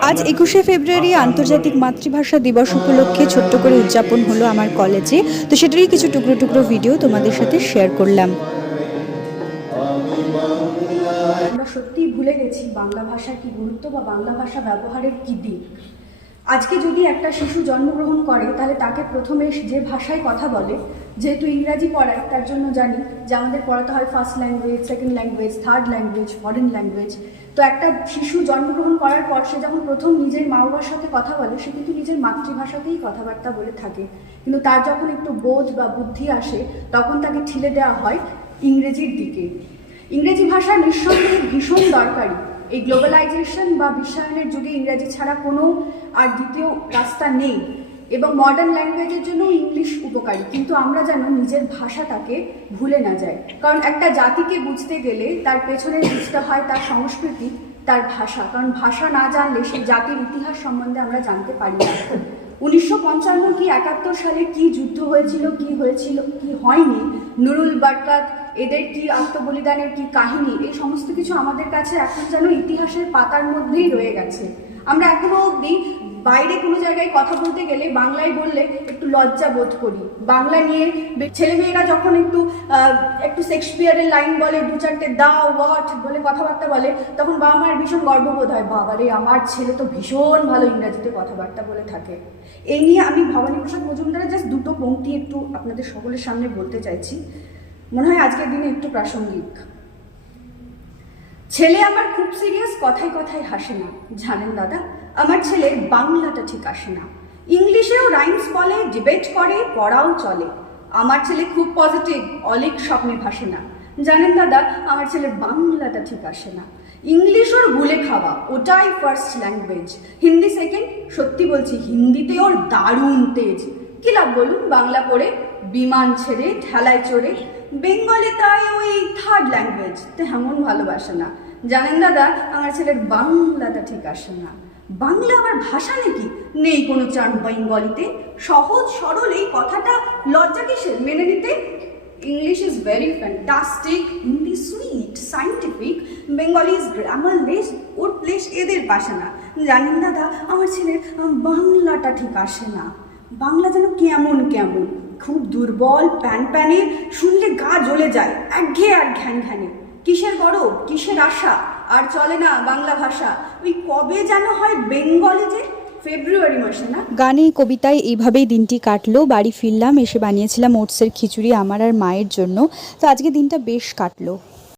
আজ 21শে ফেব্রুয়ারি আন্তর্জাতিক মাতৃভাষা দিবস উপলক্ষে ছোট্ট করে উদযাপন হলো আমার কলেজে। তো সেটারই কিছু টুকরো টুকরো ভিডিও তোমাদের সাথে শেয়ার করলাম। আমরা সত্যিই ভুলে গেছি বাংলা ভাষার কি গুরুত্ব বা বাংলা ভাষা ব্যবহারের কি দিক। আজকে যদি একটা শিশু জন্মগ্রহণ করে তাহলে তাকে প্রথমে যে ভাষায় কথা বলে, যেহেতু ইংরাজি পড়ায় তার জন্য জানি যে আমাদের পড়াতে হয় first language, second language, third language, foreign language. তো একটা শিশু জন্মগ্রহণ করার পর সে যখন প্রথম নিজের মা বাবার সাথে কথা বলে সে কিন্তু নিজের মাতৃভাষাতেই কথাবার্তা বলে থাকে, কিন্তু তার যখন একটু বোধ বা বুদ্ধি আসে তখন তাকে ঠেলে দেওয়া হয় ইংরেজির দিকে। ইংরেজি ভাষা নিঃসন্দেহে ভীষণ দরকারি। এই গ্লোবালাইজেশন বা বিশ্বায়নের যুগে ইংরেজি ছাড়া কোনো আর দ্বিতীয় রাস্তা নেই, এবং মডার্ন ল্যাঙ্গুয়েজের জন্য ইংলিশ উপকারী, কিন্তু আমরা যেন নিজের ভাষাটাকে ভুলে না যাই। কারণ একটা জাতিকে বুঝতে গেলে তার পেছনে বুঝতে হয় তার সংস্কৃতি, তার ভাষা, কারণ ভাষা না জানলে সেই জাতির ইতিহাস সম্বন্ধে আমরা জানতে পারি না। 1955 কি 71 সালে কি যুদ্ধ হয়েছিল, কি হয়েছিল, কি হয়নি, নুরুল বারকাত এদের কি আত্মবলিদানের কি কাহিনী, এই সমস্ত কিছু আমাদের কাছে এখন যেন ইতিহাসের পাতার মধ্যেই রয়ে গেছে। আমরা এখনো অবধি বাইরে কোনো জায়গায় কথা বলতে গেলে বাংলায় বললে একটু লজ্জা বোধ করি। বাংলা নিয়ে ছেলেমেয়েরা যখন একটু শেক্সপিয়ারের লাইন বলে, দু চারটে দা ওয়াট বলে কথাবার্তা বলে, তখন বাবা মায়ের ভীষণ গর্ববোধ হয়, বাবারে আমার ছেলে তো ভীষণ ভালো ইংরাজিতে কথাবার্তা বলে থাকে। এই নিয়ে আমি ভবানী প্রসাদ মজুমদারের জাস্ট দুটো পংক্তি একটু আপনাদের সকলের সামনে বলতে চাইছি, মনে হয় আজকের দিনে একটু প্রাসঙ্গিক। ছেলে আমার খুব সিরিয়াস, কথায় কথায় হাসে না। জানেন দাদা, আমার ছেলের বাংলাটা ঠিক আসে না। ইংলিশেও রাইমস বলে, ডিবেট করে, পড়াও চলে। আমার ছেলে খুব পজিটিভ, অলিক স্বপ্নে ভাসে না। জানেন দাদা, আমার ছেলের বাংলাটা ঠিক আসে না। ইংলিশ ওর ভুলে খাওয়া, ওটাই ফার্স্ট ল্যাঙ্গুয়েজ। হিন্দি সেকেন্ড, সত্যি বলছি হিন্দিতে ওর দারুণ তেজ। কি লাভ বলুন বাংলা পড়ে, বিমান ছেড়ে ঠেলায় চড়ে। বেঙ্গলে তাই ওই থার্ড ল্যাঙ্গুয়েজ, তেমন ভালোবাসে না। জানেন দাদা, আমার ছেলের বাংলাটা ঠিক আসে না। বাংলা আমার ভাষা নাকি? নেই কোনো চার্ম বেঙ্গলিতে। সহজ সরল এই কথাটা লজ্জা কিসের মেনে নিতে? English is very fantastic, Hindi sweet, scientific, Bengali is grammarless, ওর প্লেস এদের পাশে না। জানেন দাদা, আমার ছেলের বাংলাটা ঠিক আসে না। বাংলা যেন কেমন কেমন, খুব দুর্বল, প্যান প্যানে, শুনলে গা জ্বলে যায়, একঘেয়ে আর ঘ্যান ঘ্যানে। কিসের গরব, কিসের আশা, আর চলে না বাংলা ভাষা। ওই কবে যেন হয় বেঙ্গলি যে ফেব্রুয়ারি মাসে না। গানে কবিতায় এইভাবেই দিনটি কাটলো। বাড়ি ফিরলাম, এসে বানিয়েছিলাম ওটসের খিচুড়ি আমার আর মায়ের জন্য। তো আজকে দিনটা বেশ কাটলো।